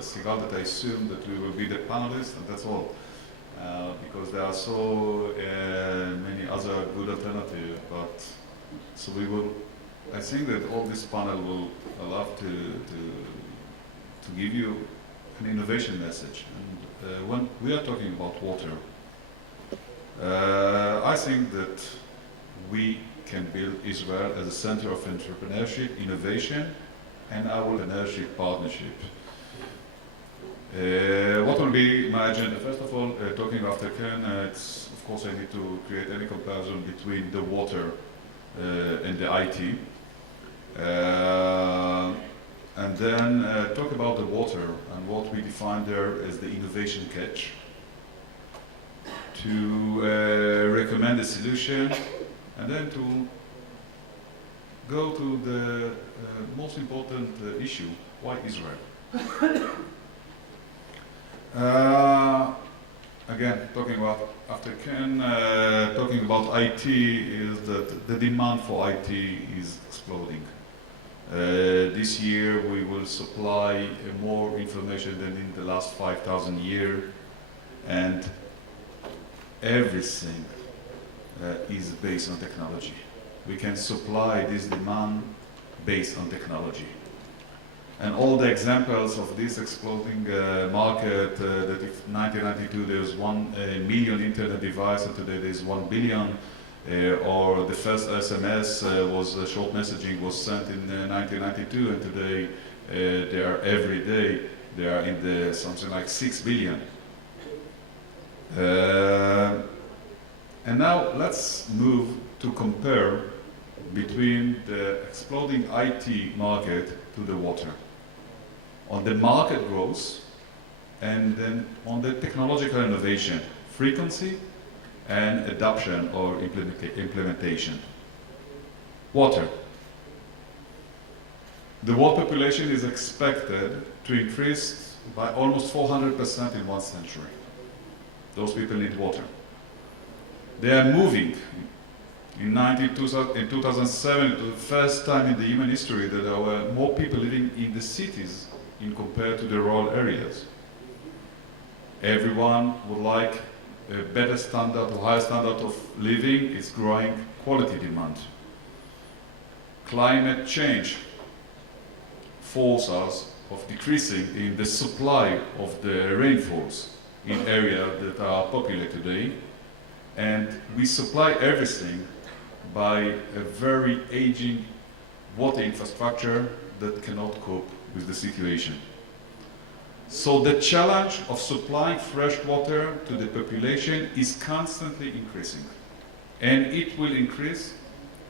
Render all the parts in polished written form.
Sigan that I assume that we will be the panelists, and that's all. Because there are so many other good alternatives, but so we will. I think that all this panel will allow to give you an innovation message. And when we are talking about water, I think that we can build Israel as a center of entrepreneurship, innovation, and our entrepreneurship partnership. What will be my agenda? First of all, talking after Ken, it's, of course I need to create any comparison between the water and the IT. And then talk about the water and what we define there as the innovation catch. To recommend a solution, and then to go to the most important issue, why Israel? Again, talking about, after Ken, talking about IT is that the demand for IT is exploding. This year we will supply more information than in the last 5,000 years, and everything is based on technology. We can supply this demand based on technology. And all the examples of this exploding market, that if 1992 there was 1 million internet devices and today there's 1 billion, or the first SMS short messaging was sent in 1992 and today they are every day, they are in the something like 6 billion. And now let's move to compare between the exploding IT market to the water. On the market growth and then on the technological innovation, frequency and adoption or implementation. Water. The world population is expected to increase by almost 400% in 1 century. Those people need water. They are moving. In 2007, it was the first time in the human history that there were more people living in the cities in compared to the rural areas. Everyone would like a better standard or higher standard of living. It's growing quality demand. Climate change forces us of decreasing in the supply of the rainfalls in areas that are popular today, and we supply everything by a very aging water infrastructure that cannot cope with the situation. So the challenge of supplying fresh water to the population is constantly increasing, and it will increase.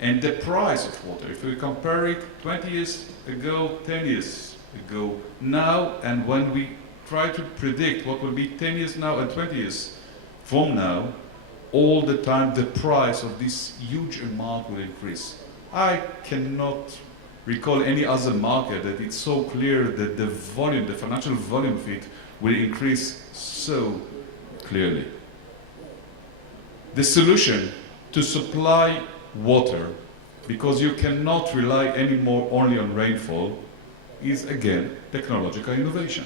And the price of water, if we compare it 20 years ago, 10 years ago, now, and when we try to predict what will be 10 years now and 20 years from now, all the time the price of this huge amount will increase. I cannot recall any other market that it's so clear that the volume, the financial volume of it will increase so clearly. The solution to supply water, because you cannot rely anymore only on rainfall, is again technological innovation.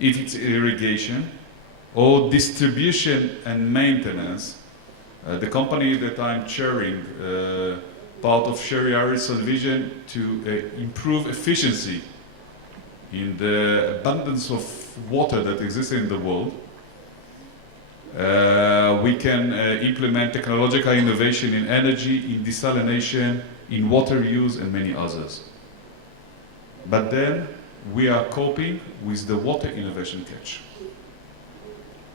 If it's irrigation or distribution and maintenance, the company that I'm chairing, part of Sherry Harrison vision to improve efficiency in the abundance of water that exists in the world. We can implement technological innovation in energy, in desalination, in water use, and many others. But then we are coping with the water innovation catch.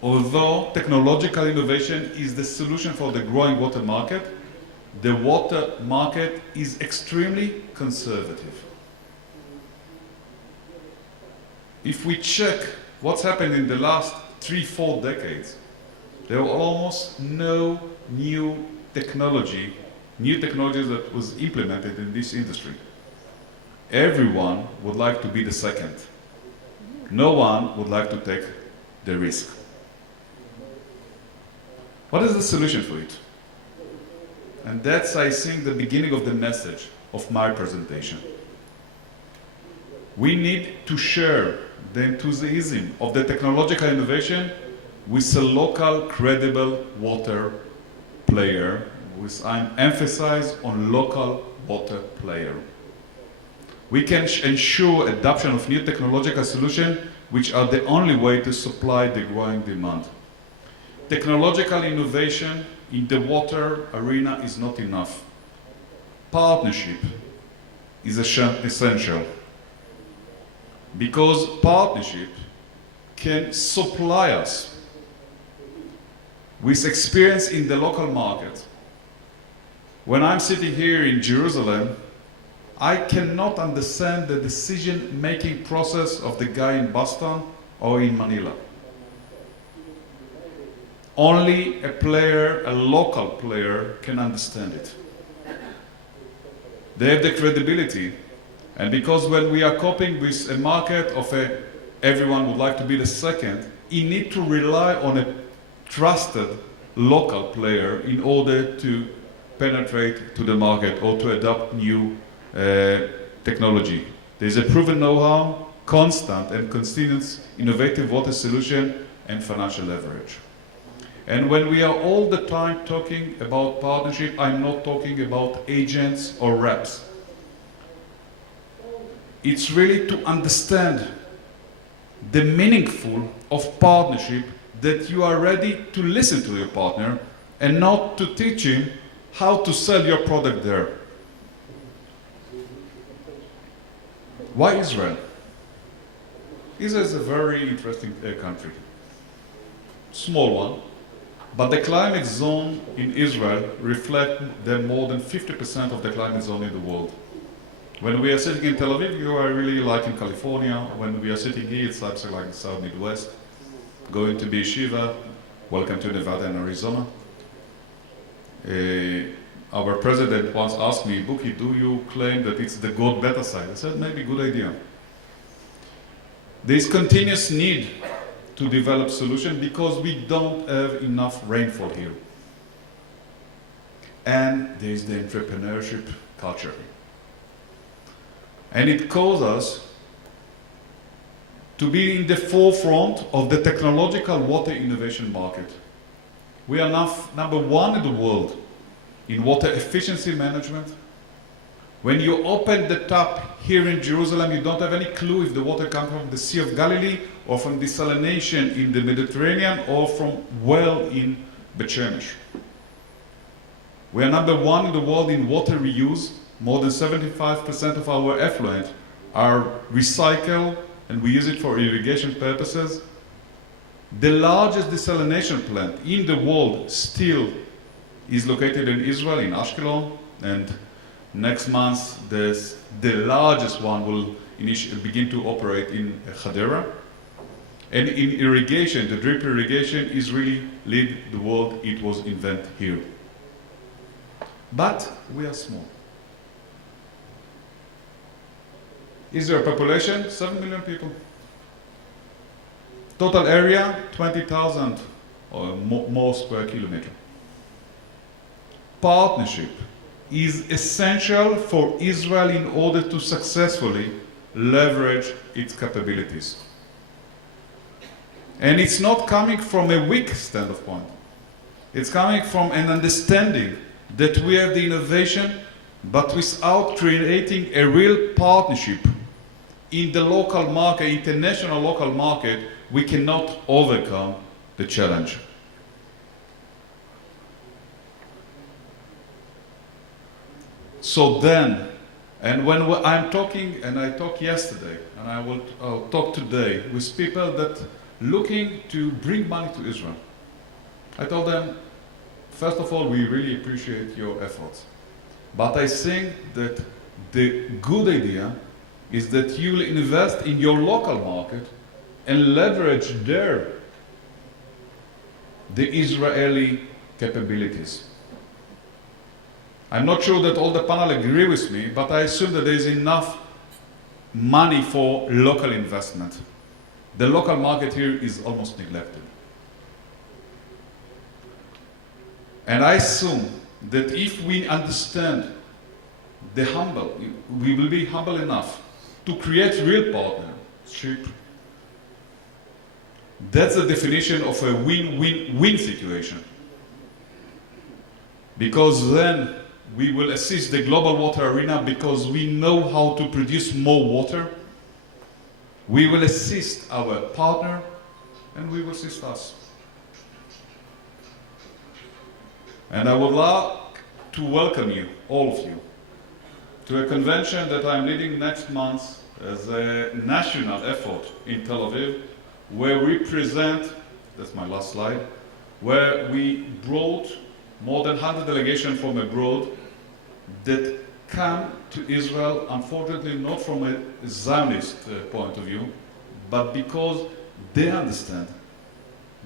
Although technological innovation is the solution for the growing water market, the water market is extremely conservative. If we check what's happened in the last 3-4 decades, there were almost no new technologies that was implemented in this industry. Everyone would like to be the second. No one would like to take the risk. What is the solution for it? And that's, I think, the beginning of the message of my presentation. We need to share the enthusiasm of the technological innovation with a local, credible water player, with an emphasis on local water player. We can ensure adoption of new technological solutions, which are the only way to supply the growing demand. Technological innovation in the water arena is not enough. Partnership is essential, because partnership can supply us with experience in the local market. When I'm sitting here in Jerusalem, I cannot understand the decision-making process of the guy in Boston or in Manila. Only a player, a local player, can understand it. They have the credibility, and because when we are coping with a market of everyone would like to be the second, you need to rely on a trusted local player in order to penetrate to the market or to adopt new technology. There's a proven know-how, constant and continuous innovative water solution, and financial leverage. And when we are all the time talking about partnership, I'm not talking about agents or reps. It's really to understand the meaningful of partnership, that you are ready to listen to your partner and not to teach him how to sell your product there. Why Israel? Israel is a very interesting country. Small one, but the climate zone in Israel reflects more than 50% of the climate zone in the world. When we are sitting in Tel Aviv, you are really like in California. When we are sitting here, it's like the South Midwest. Going to be yeshiva, welcome to Nevada and Arizona. Our president once asked me, Booky, do you claim that it's the God better side? I said, maybe good idea. There's continuous need to develop solutions because we don't have enough rainfall here. And there's the entrepreneurship culture. And it calls us to be in the forefront of the technological water innovation market. We are now number one in the world in water efficiency management. When you open the tap here in Jerusalem, you don't have any clue if the water comes from the Sea of Galilee or from desalination in the Mediterranean or from well in Bet Shemesh. We are number one in the world in water reuse. More than 75% of our effluent are recycled and we use it for irrigation purposes. The largest desalination plant in the world still is located in Israel, in Ashkelon, and next month the largest one will begin to operate in Hadera. And in irrigation, the drip irrigation is really lead the world. It was invented here. But we are small. Israel population, 7 million people. Total area, 20,000 or more square kilometer. Partnership is essential for Israel in order to successfully leverage its capabilities. And it's not coming from a weak standpoint. It's coming from an understanding that we have the innovation, but without creating a real partnership in the local market, international local market, we cannot overcome the challenge. So then, and when I'm talking, and I talked yesterday, and I'll talk today with people that looking to bring money to Israel. I told them, first of all, we really appreciate your efforts. But I think that the good idea is that you will invest in your local market and leverage there the Israeli capabilities. I'm not sure that all the panel agree with me, but I assume that there is enough money for local investment. The local market here is almost neglected. And I assume that if we understand we will be humble enough to create real partnership, That's the definition of a win-win-win situation. Because then we will assist the global water arena because we know how to produce more water. We will assist our partner and we will assist us. And I would like to welcome you, all of you, to a convention that I'm leading next month as a national effort in Tel Aviv, where we present, that's my last slide, where we brought more than 100 delegations from abroad that come to Israel, unfortunately not from a Zionist point of view, but because they understand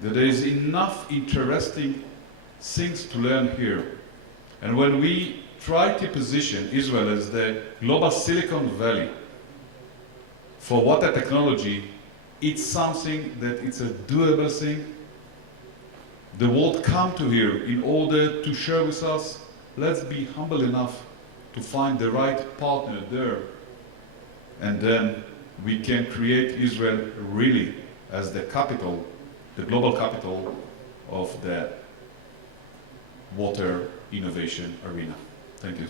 that there is enough interesting things to learn here. And when we try to position Israel as the global Silicon Valley for water technology, it's something that it's a doable thing. The world come to here in order to share with us. Let's be humble enough to find the right partner there. And then we can create Israel really as the capital, the global capital of the water innovation arena. Thank you.